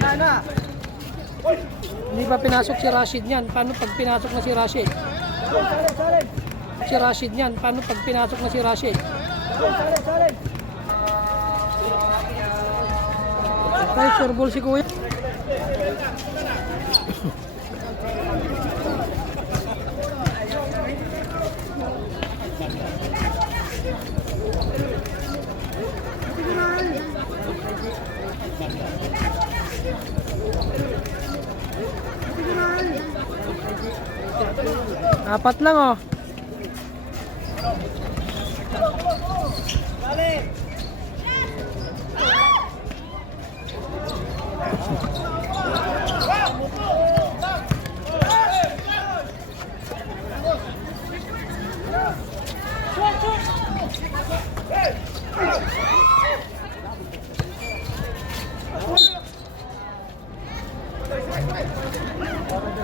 Nana! Hindi pa pinasok si Rashid niyan. Paano pag pinasok na si Rashid? Si Rashid niyan. Paano pag pinasok na si Rashid? Okay, sure ball si Kuya. Apat lang oh.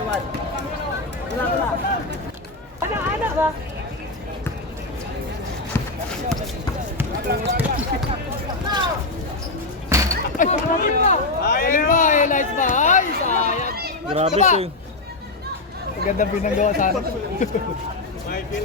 naman. Wala ka na. Anak, anak ba? Ay, ayun ba? Ay, lights ba? Ay, sayang. Grabe diba? siya. Maganda pinagawa sana. Michael.